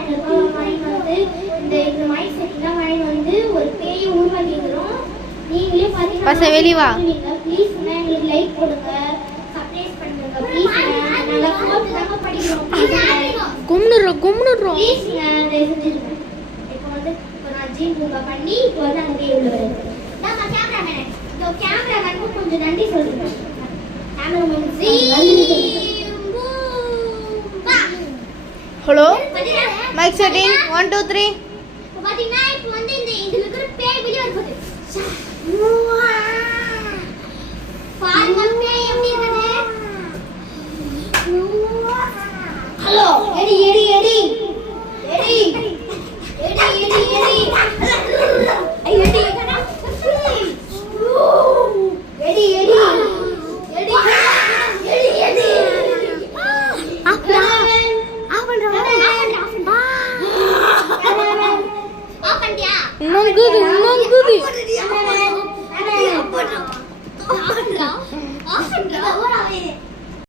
வந்து இந்த மைக் செட்டிங்லாம் வாங்கி வந்து ஒரு பேய் உருவாக்கிக்கிறோம். நீங்களே பார்த்தீங்கன்னா வெளிவா ப்ளீஸ் எங்களுக்கு லைக் கொடுங்க, சப்ஸ்கிரைப் பண்ணுங்க ப்ளீஸ். நாங்க ஃபோர்த் தாங்க படிக்கிறோம். கும்னுறோம் ப்ளீஸ் தயவு செஞ்சுருங்க. இப்போ நான் ஜீம் பூங்கா பண்ணி இப்போ வந்து அங்கே உள்ள வரேன். நம்ம கேமராமேன் இந்த கேமராமேனுக்கு கொஞ்சம் நன்றி சொல்லுங்க. Cameraman hello mic setting 1 2 3. பாத்தீங்கன்னா இப்போ வந்து இந்த இதுல இருக்கிற பேய் வெளிய வருது. பாருங்க பேய் எப்படி இருக்குது. ஹலோ எடி எடி எடி எடி எடி எடி எடி ஐ எடி கடா எடி எடி எடி எடி எடி நங்குது